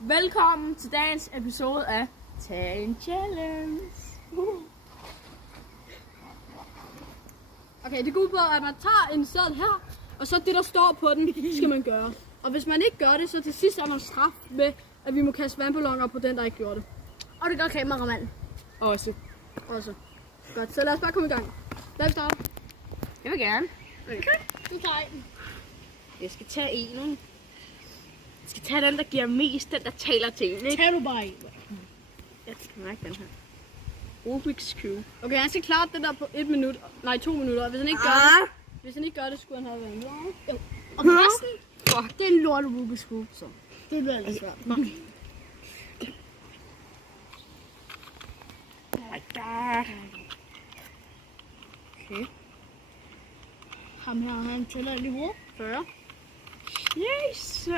Velkommen til dagens episode af Tag en Challenge. Okay, det går ud på, at man tager en seddel her, og så det, der står på den, skal man gøre. Og hvis man ikke gør det, så til sidst er man straf med, at vi må kaste vandballoner på den, der ikke gjorde det. Og det gør kameramand. Også. Godt, så lad os bare komme i gang. Hvem starter? Jeg vil gerne. Okay. Du tager en. Jeg skal tage en. Jeg skal tage den, der giver mest, den der taler til en, ikke? Tag du bare en. Jeg skal mærke den her. Rubik's Cube. Okay, han skal klare det der på 1 minut. Nej, 2 minutter. Og hvis han ikke gør det, skulle han have været med. Og resten, det er en lort Rubik's Cube, så det bliver lidt svært. Oh my god. Okay. Ham her, han tæller lige hovedet. 40. Jesus.